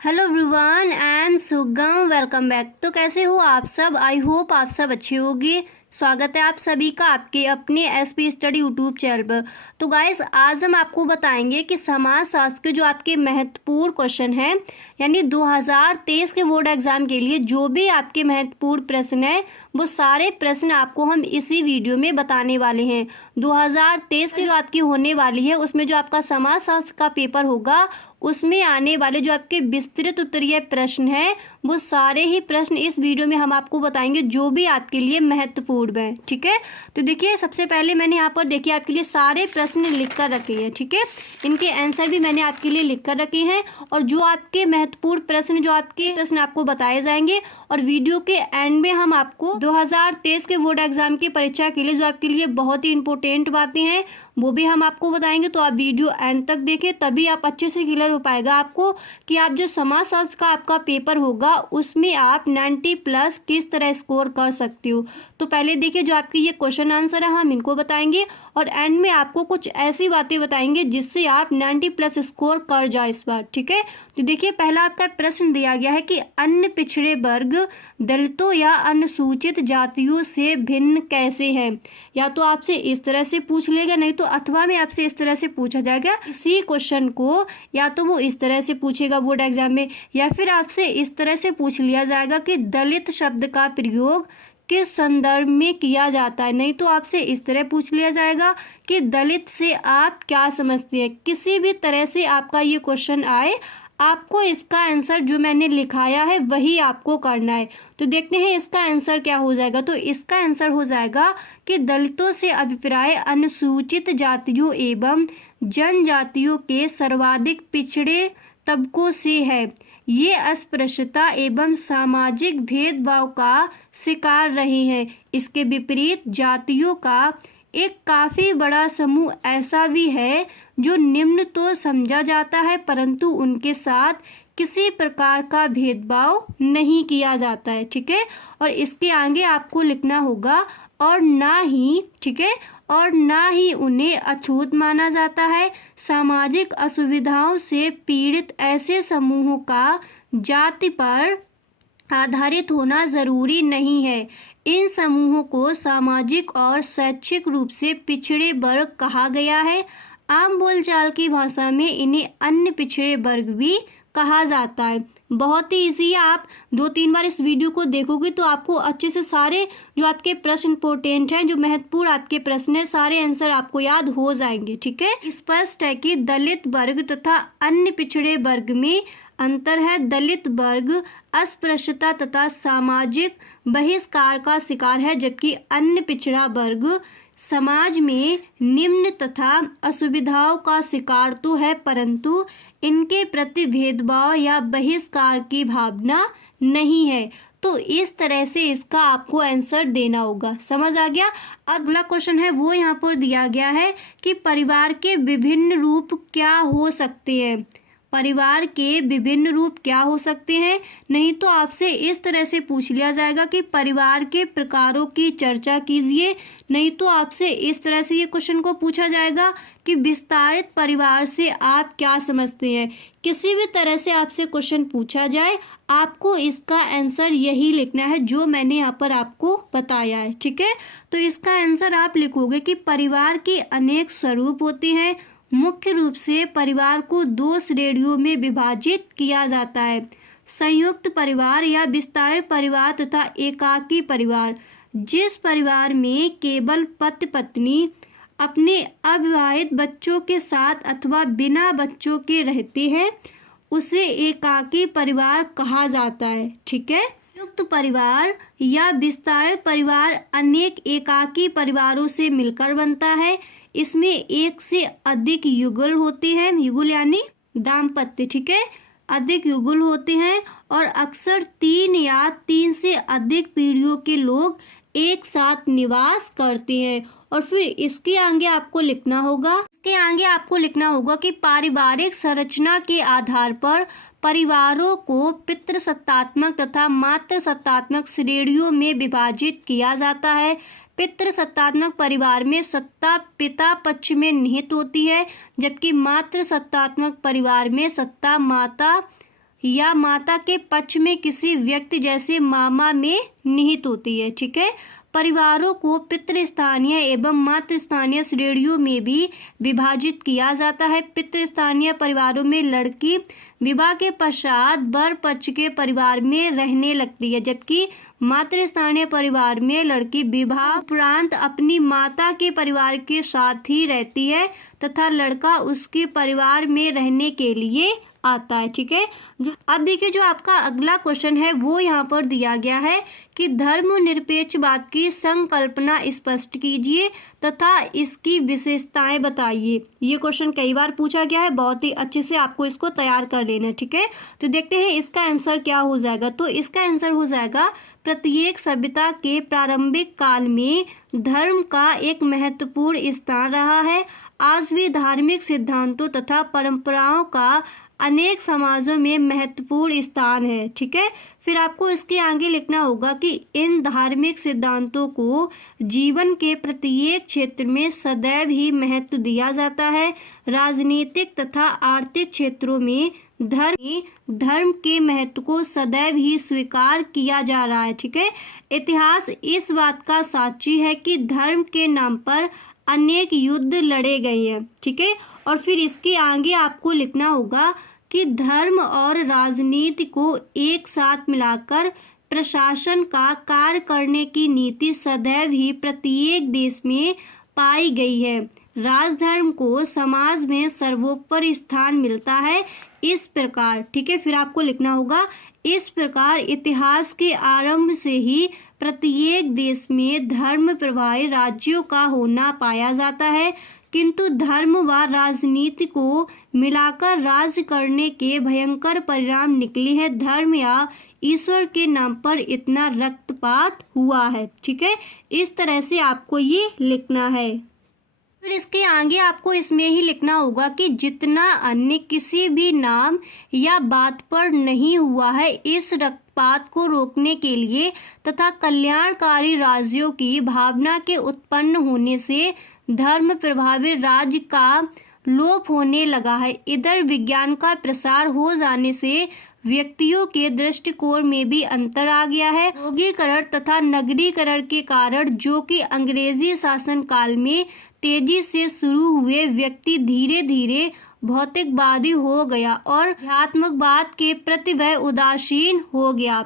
Hello everyone, I am सुगम। Welcome back. तो कैसे हो आप सब? आई होप आप सब अच्छे होंगे। स्वागत है आप सभी का आपके अपने एसपी स्टडी यूट्यूब चैनल पर। तो गाइस, आज हम आपको बताएंगे कि समाज शास्त्र के जो आपके महत्वपूर्ण क्वेश्चन हैं, यानी 2023 के बोर्ड एग्जाम के लिए जो भी आपके महत्वपूर्ण प्रश्न है, वो सारे प्रश्न आपको हम इसी वीडियो में बताने वाले हैं। 2023 की जो आपकी होने वाली है, उसमें जो आपका समाज शास्त्र का पेपर होगा, उसमें आने वाले जो आपके विस्तृत उत्तरीय प्रश्न हैं, वो सारे ही प्रश्न इस वीडियो में हम आपको बताएंगे, जो भी आपके लिए महत्वपूर्ण है। ठीक है, तो देखिए, सबसे पहले मैंने यहाँ पर देखिए आपके लिए सारे प्रश्न लिख कर रखे हैं। ठीक है, इनके आंसर भी मैंने आपके लिए लिख कर रखे हैं, और जो आपके महत्वपूर्ण प्रश्न, जो आपके प्रश्न आपको बताए जाएंगे, और वीडियो के एंड में हम आपको 2023 के बोर्ड एग्जाम की परीक्षा के लिए जो आपके लिए बहुत ही इंपॉर्टेंट बातें हैं, वो भी हम आपको बताएंगे। तो आप वीडियो एंड तक देखें, तभी आप अच्छे से क्लियर हो पाएगा आपको कि आप जो समाजशास्त्र का आपका पेपर होगा, उसमें आप 90+ किस तरह स्कोर कर सकते हो। तो पहले देखिए, जो आपके ये क्वेश्चन आंसर है, हम इनको बताएंगे, और एंड में आपको कुछ ऐसी बातें बताएंगे जिससे आप 90+ स्कोर कर जाए इस बार। ठीक है, तो देखिए, पहला आपका प्रश्न दिया गया है कि अन्य पिछड़े वर्ग दलितों या अनुसूचित जातियों से भिन्न कैसे हैं। या तो आपसे इस तरह से पूछ लेगा, नहीं तो अथवा में आपसे इस तरह से पूछा जाएगा इसी क्वेश्चन को, या तो वो इस तरह से पूछेगा बोर्ड एग्जाम में, या फिर आपसे इस तरह से पूछ लिया जाएगा कि दलित शब्द का प्रयोग किस संदर्भ में किया जाता है। नहीं तो आपसे इस तरह पूछ लिया जाएगा कि दलित से आप क्या समझते हैं। किसी भी तरह से आपका ये क्वेश्चन आए, आपको इसका आंसर जो मैंने लिखाया है वही आपको करना है। तो देखते हैं इसका आंसर क्या हो जाएगा। तो इसका आंसर हो जाएगा कि दलितों से अभिप्राय अनुसूचित जातियों एवं जनजातियों के सर्वाधिक पिछड़े तबकों से है। ये अस्पृश्यता एवं सामाजिक भेदभाव का शिकार रहे हैं। इसके विपरीत जातियों का एक काफी बड़ा समूह ऐसा भी है जो निम्न तो समझा जाता है, परंतु उनके साथ किसी प्रकार का भेदभाव नहीं किया जाता है। ठीक है, और इसके आगे आपको लिखना होगा और ना ही, ठीक है, और ना ही उन्हें अछूत माना जाता है। सामाजिक असुविधाओं से पीड़ित ऐसे समूहों का जाति पर आधारित होना जरूरी नहीं है। इन समूहों को सामाजिक और शैक्षिक रूप से पिछड़े वर्ग कहा गया है। आम बोलचाल की भाषा में इन्हें अन्य पिछड़े वर्ग भी कहा जाता है। बहुत ही इजी है। आप 2-3 बार इस वीडियो को देखोगे तो आपको अच्छे से सारे जो आपके प्रश्न इंपॉर्टेंट हैं, जो महत्वपूर्ण आपके प्रश्न है, सारे आंसर आपको याद हो जाएंगे। ठीक है, स्पष्ट है कि दलित वर्ग तथा अन्य पिछड़े वर्ग में अंतर है। दलित वर्ग अस्पृश्यता तथा सामाजिक बहिष्कार का शिकार है, जबकि अन्य पिछड़ा वर्ग समाज में निम्न तथा असुविधाओं का शिकार तो है, परंतु इनके प्रति भेदभाव या बहिष्कार की भावना नहीं है। तो इस तरह से इसका आपको आंसर देना होगा। समझ आ गया? अगला क्वेश्चन है वो यहाँ पर दिया गया है कि परिवार के विभिन्न रूप क्या हो सकते हैं। परिवार के विभिन्न रूप क्या हो सकते हैं। नहीं तो आपसे इस तरह से पूछ लिया जाएगा कि परिवार के प्रकारों की चर्चा कीजिए। नहीं तो आपसे इस तरह से ये क्वेश्चन को पूछा जाएगा कि विस्तारित परिवार से आप क्या समझते हैं। किसी भी तरह से आपसे क्वेश्चन पूछा जाए, आपको इसका आंसर यही लिखना है जो मैंने यहाँ पर आपको बताया है। ठीक है, तो इसका आंसर आप लिखोगे कि परिवार के अनेक स्वरूप होते हैं। मुख्य रूप से परिवार को 2 श्रेणियों में विभाजित किया जाता है। संयुक्त परिवार या विस्तारित परिवार तथा एकाकी परिवार। जिस परिवार में केवल पति पत्नी अपने अविवाहित बच्चों के साथ अथवा बिना बच्चों के रहते हैं, उसे एकाकी परिवार कहा जाता है। ठीक है, संयुक्त परिवार या विस्तारित परिवार अनेक एकाकी परिवारों से मिलकर बनता है। इसमें एक से अधिक युगल होते हैं, युगल यानी दाम्पत्य। ठीक है, अधिक युगल होते हैं, और अक्सर 3 या 3 से अधिक पीढ़ियों के लोग एक साथ निवास करते हैं। और फिर इसके आगे आपको लिखना होगा कि पारिवारिक संरचना के आधार पर परिवारों को पितृसत्तात्मक तथा मातृसत्तात्मक श्रेणियों में विभाजित किया जाता है। पितृसत्तात्मक परिवार में सत्ता पिता पक्ष में निहित होती है, जबकि मातृसत्तात्मक परिवार में सत्ता माता या माता के पक्ष में किसी व्यक्ति जैसे मामा में निहित होती है। ठीक है। परिवारों को पितृस्थानीय एवं मातृस्थानीय श्रेणियों में भी विभाजित किया जाता है। पितृस्थानीय परिवारों में लड़की विवाह के पश्चात वर पक्ष के परिवार में रहने लगती है, जबकि मातृस्थानीय परिवार में लड़की विवाह उपरांत अपनी माता के परिवार के साथ ही रहती है तथा लड़का उसके परिवार में रहने के लिए आता है। ठीक है। अब देखिए जो आपका अगला क्वेश्चन है वो यहाँ पर दिया गया है कि धर्मनिरपेक्षवाद की संकल्पना स्पष्ट कीजिए तथा इसकी विशेषताएं बताइए। ये क्वेश्चन कई बार पूछा गया है, बहुत ही अच्छे से आपको इसको तैयार कर लेना है। ठीक है। तो देखते हैं इसका आंसर क्या हो जाएगा। तो इसका आंसर हो जाएगा, प्रत्येक सभ्यता के प्रारंभिक काल में धर्म का एक महत्वपूर्ण स्थान रहा है। आज भी धार्मिक सिद्धांतों तथा परंपराओं का अनेक समाजों में महत्वपूर्ण स्थान है। ठीक है। फिर आपको इसके आगे लिखना होगा कि इन धार्मिक सिद्धांतों को जीवन के प्रत्येक क्षेत्र में सदैव ही महत्व दिया जाता है। राजनीतिक तथा आर्थिक क्षेत्रों में धर्म के महत्व को सदैव ही स्वीकार किया जा रहा है। ठीक है। इतिहास इस बात का साक्षी है कि धर्म के नाम पर अनेक युद्ध लड़े गए हैं। ठीक है। और फिर इसके आगे आपको लिखना होगा कि धर्म और राजनीति को एक साथ मिलाकर प्रशासन का कार्य करने की नीति सदैव ही प्रत्येक देश में पाई गई है। राजधर्म को समाज में सर्वोपरि स्थान मिलता है। इस प्रकार, ठीक है, फिर आपको लिखना होगा, इस प्रकार इतिहास के आरंभ से ही प्रत्येक देश में धर्म प्रभावी राज्यों का होना पाया जाता है, किंतु धर्म व राजनीति को मिलाकर राज्य करने के भयंकर परिणाम निकले हैं। धर्म या ईश्वर के नाम पर इतना रक्तपात हुआ है। ठीक है। इस तरह से आपको ये लिखना है। फिर इसके आगे आपको इसमें ही लिखना होगा कि जितना अन्य किसी भी नाम या बात पर नहीं हुआ है, इस रक्तपात को रोकने के लिए तथा कल्याणकारी राज्यों की भावना के उत्पन्न होने से धर्म प्रभावी राज्य का लोप होने लगा है। इधर विज्ञान का प्रसार हो जाने से व्यक्तियों के दृष्टिकोण में भी अंतर आ गया है। औद्योगिकरण तथा नगरीकरण के कारण, जो कि अंग्रेजी शासन काल में तेजी से शुरू हुए, व्यक्ति धीरे धीरे भौतिकवादी हो गया और आध्यात्मिकवाद के प्रति वह उदासीन हो गया।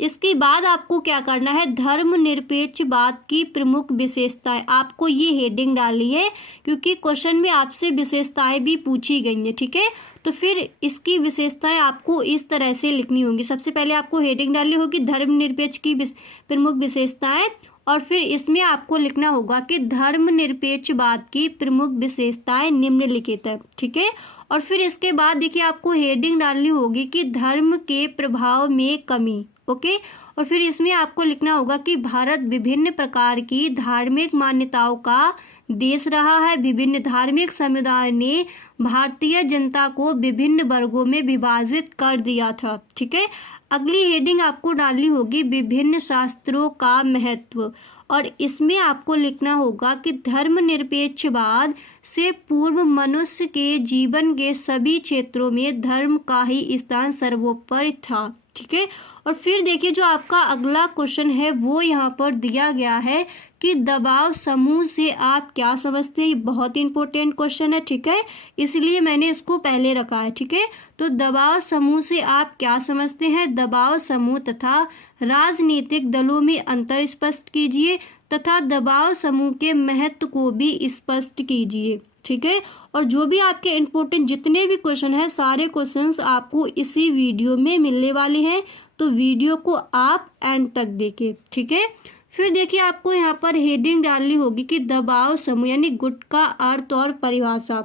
इसके बाद आपको क्या करना है, धर्मनिरपेक्षवाद की प्रमुख विशेषताएं। आपको ये हेडिंग डाली है क्योंकि क्वेश्चन में आपसे विशेषताएं भी पूछी गई हैं। ठीक है। तो फिर इसकी विशेषताएं आपको इस तरह से लिखनी होंगी। सबसे पहले आपको हेडिंग डालनी होगी धर्मनिरपेक्ष की प्रमुख विशेषताएं, और फिर इसमें आपको लिखना होगा कि धर्मनिरपेक्षवाद की प्रमुख विशेषताएं निम्नलिखित है। ठीक है। और फिर इसके बाद देखिए आपको हेडिंग डालनी होगी कि धर्म के प्रभाव में कमी। ओके। और फिर इसमें आपको लिखना होगा कि भारत विभिन्न प्रकार की धार्मिक मान्यताओं का देश रहा है। विभिन्न धार्मिक समुदायों ने भारतीय जनता को विभिन्न वर्गों में विभाजित कर दिया था। ठीक है। अगली हेडिंग आपको डालनी होगी विभिन्न शास्त्रों का महत्व, और इसमें आपको लिखना होगा कि धर्मनिरपेक्षवाद से पूर्व मनुष्य के जीवन के सभी क्षेत्रों में धर्म का ही स्थान सर्वोपरि था। ठीक है। और फिर देखिए जो आपका अगला क्वेश्चन है वो यहाँ पर दिया गया है कि दबाव समूह से आप क्या समझते हैं। ये बहुत इंपॉर्टेंट क्वेश्चन है। ठीक है। इसलिए मैंने इसको पहले रखा है। ठीक है। तो दबाव समूह से आप क्या समझते हैं। दबाव समूह तथा राजनीतिक दलों में अंतर स्पष्ट कीजिए तथा दबाव समूह के महत्व को भी स्पष्ट कीजिए। ठीक है। और जो भी आपके इम्पोर्टेंट जितने भी क्वेश्चन हैं, सारे क्वेश्चंस आपको इसी वीडियो में मिलने वाले हैं, तो वीडियो को आप एंड तक देखें। ठीक है। फिर देखिए आपको यहाँ पर हेडिंग डालनी होगी कि दबाव समूह यानी गुट का अर्थ और परिभाषा,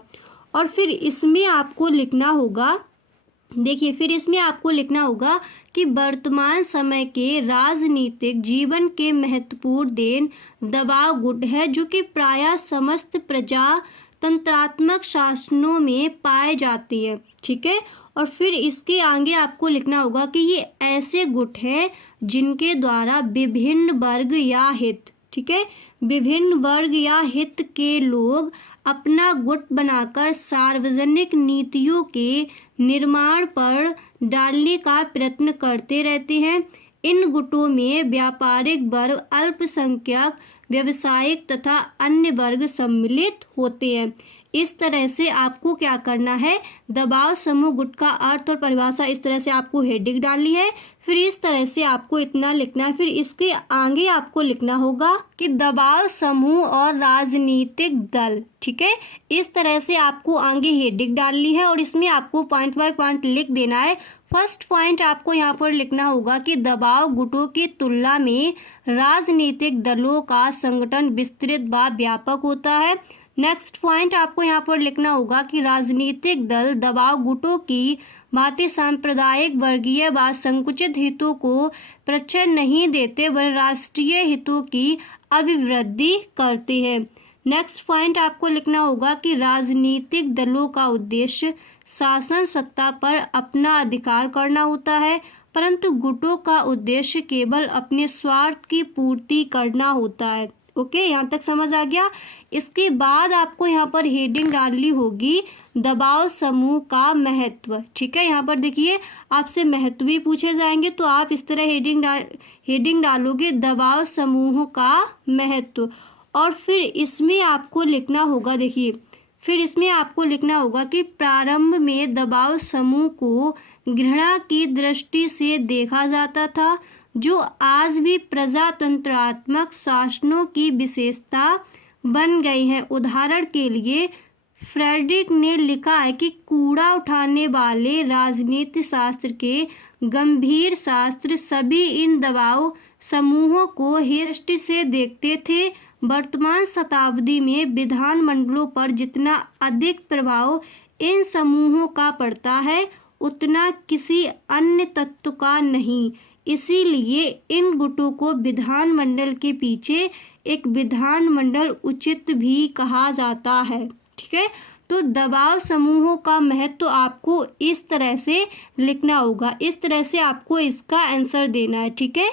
और फिर इसमें आपको लिखना होगा, देखिए फिर इसमें आपको लिखना होगा कि वर्तमान समय के राजनीतिक जीवन के महत्वपूर्ण देन दबाव गुट है, जो कि प्रायः समस्त प्रजातंत्रात्मक शासनों में पाए जाती है। ठीक है। और फिर इसके आगे आपको लिखना होगा कि ये ऐसे गुट हैं जिनके द्वारा विभिन्न वर्ग या हित, ठीक है, विभिन्न वर्ग या हित के लोग अपना गुट बनाकर सार्वजनिक नीतियों के निर्माण पर डालने का प्रयत्न करते रहते हैं। इन गुटों में व्यापारिक वर्ग, अल्पसंख्यक, व्यावसायिक तथा अन्य वर्ग सम्मिलित होते हैं। इस तरह से आपको क्या करना है, दबाव समूह गुट का अर्थ और परिभाषा इस तरह से आपको हेडिंग डालनी है। फिर इस तरह से आपको इतना लिखना है। फिर इसके आगे आपको लिखना होगा कि दबाव समूह और राजनीतिक दल। ठीक है, इस तरह से आपको आगे हेडिंग डालनी है और इसमें आपको पॉइंट बाय पॉइंट लिख देना है। फर्स्ट पॉइंट आपको यहाँ पर लिखना होगा कि दबाव गुटों की तुलना में राजनीतिक दलों का संगठन विस्तृत व व्यापक होता है। नेक्स्ट पॉइंट आपको यहाँ पर लिखना होगा कि राजनीतिक दल दबाव गुटों की भांति सांप्रदायिक, वर्गीय व संकुचित हितों को प्रश्रय नहीं देते, वह राष्ट्रीय हितों की अभिवृद्धि करते हैं। नेक्स्ट पॉइंट आपको लिखना होगा कि राजनीतिक दलों का उद्देश्य शासन सत्ता पर अपना अधिकार करना होता है, परंतु गुटों का उद्देश्य केवल अपने स्वार्थ की पूर्ति करना होता है। ओके, यहाँ तक समझ आ गया। इसके बाद आपको यहाँ पर हेडिंग डालनी होगी दबाव समूह का महत्व। ठीक है, यहाँ पर देखिए आपसे महत्व भी पूछे जाएंगे, तो आप इस तरह हेडिंग डालोगे दबाव समूह का महत्व। और फिर इसमें आपको लिखना होगा, देखिए फिर इसमें आपको लिखना होगा कि प्रारंभ में दबाव समूह को घृणा की दृष्टि से देखा जाता था, जो आज भी प्रजातंत्रात्मक शासनों की विशेषता बन गई है। उदाहरण के लिए फ्रेडरिक ने लिखा है कि कूड़ा उठाने वाले राजनीति शास्त्र के गंभीर शास्त्र सभी इन दबाव समूहों को दृष्टि से देखते थे। वर्तमान शताब्दी में विधानमंडलों पर जितना अधिक प्रभाव इन समूहों का पड़ता है, उतना किसी अन्य तत्व का नहीं। इसीलिए इन गुटों को विधानमंडल के पीछे एक विधानमंडल उचित भी कहा जाता है। ठीक है, तो दबाव समूहों का महत्व आपको इस तरह से लिखना होगा। इस तरह से आपको इसका आंसर देना है। ठीक है,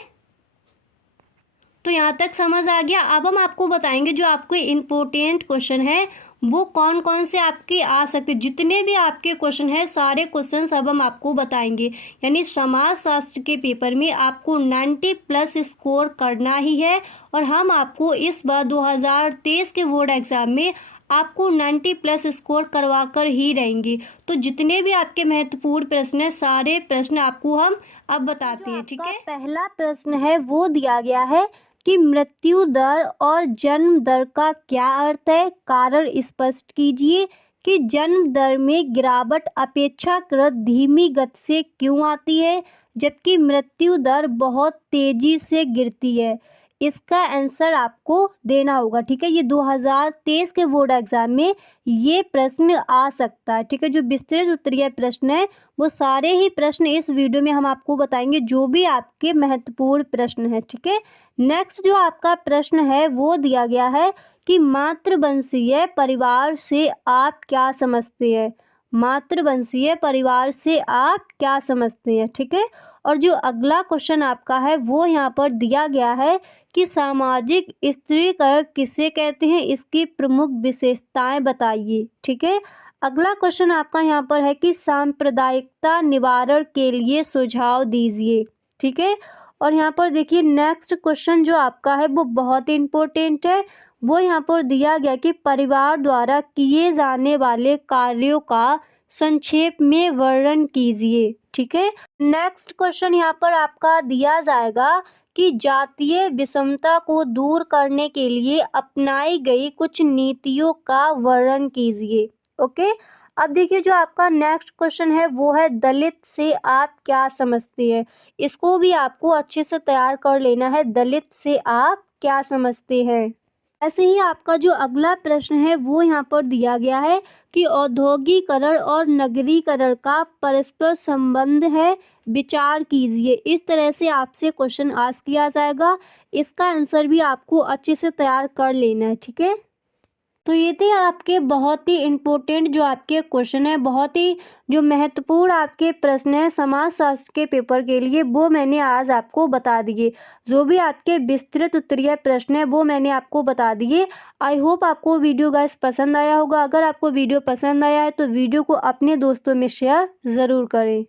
तो यहाँ तक समझ आ गया। अब हम आपको बताएंगे जो आपके इम्पोर्टेंट क्वेश्चन है वो कौन कौन से आपके आ सकते। जितने भी आपके क्वेश्चन हैं सारे क्वेश्चंस अब हम आपको बताएंगे। यानी समाज शास्त्र के पेपर में आपको 90+ स्कोर करना ही है, और हम आपको इस बार 2023 के बोर्ड एग्जाम में आपको 90+ स्कोर करवा कर ही रहेंगे। तो जितने भी आपके महत्वपूर्ण प्रश्न हैं सारे प्रश्न आपको हम अब बताते हैं। ठीक है, पहला प्रश्न है वो दिया गया है कि मृत्यु दर और जन्म दर का क्या अर्थ है, कारण स्पष्ट कीजिए कि जन्म दर में गिरावट अपेक्षाकृत धीमी गति से क्यों आती है, जबकि मृत्यु दर बहुत तेजी से गिरती है। इसका आंसर आपको देना होगा। ठीक है, ये 2023 के बोर्ड एग्जाम में ये प्रश्न आ सकता है। ठीक है, जो विस्तृत उत्तरीय प्रश्न है वो सारे ही प्रश्न इस वीडियो में हम आपको बताएंगे, जो भी आपके महत्वपूर्ण प्रश्न है। ठीक है, नेक्स्ट जो आपका प्रश्न है वो दिया गया है कि मातृवंशीय परिवार से आप क्या समझते हैं। मातृवंशीय परिवार से आप क्या समझते हैं। ठीक है, और जो अगला क्वेश्चन आपका है वो यहाँ पर दिया गया है कि सामाजिक स्त्रीकरण किसे कहते हैं, इसकी प्रमुख विशेषताएं बताइए। ठीक है, अगला क्वेश्चन आपका यहाँ पर है कि सांप्रदायिकता निवारण के लिए सुझाव दीजिए। ठीक है, और यहाँ पर देखिए नेक्स्ट क्वेश्चन जो आपका है वो बहुत ही इम्पोर्टेंट है। वो यहाँ पर दिया गया कि परिवार द्वारा किए जाने वाले कार्यों का संक्षेप में वर्णन कीजिए। ठीक है, नेक्स्ट क्वेश्चन यहाँ पर आपका दिया जाएगा कि जातीय विषमता को दूर करने के लिए अपनाई गई कुछ नीतियों का वर्णन कीजिए। ओके, अब देखिए जो आपका नेक्स्ट क्वेश्चन है वो है दलित से आप क्या समझते हैं। इसको भी आपको अच्छे से तैयार कर लेना है, दलित से आप क्या समझते हैं। ऐसे ही आपका जो अगला प्रश्न है वो यहाँ पर दिया गया है कि औद्योगिकरण और नगरीकरण का परस्पर संबंध है, विचार कीजिए। इस तरह से आपसे क्वेश्चन आस्क किया जाएगा। इसका आंसर भी आपको अच्छे से तैयार कर लेना है। ठीक है, तो ये थे आपके बहुत ही इम्पोर्टेंट जो आपके क्वेश्चन है, बहुत ही जो महत्वपूर्ण आपके प्रश्न है समाज शास्त्र के पेपर के लिए, वो मैंने आज आपको बता दिए। जो भी आपके विस्तृत उत्तरीय प्रश्न है वो मैंने आपको बता दिए। आई होप आपको वीडियो गाइस पसंद आया होगा। अगर आपको वीडियो पसंद आया है तो वीडियो को अपने दोस्तों में शेयर ज़रूर करें।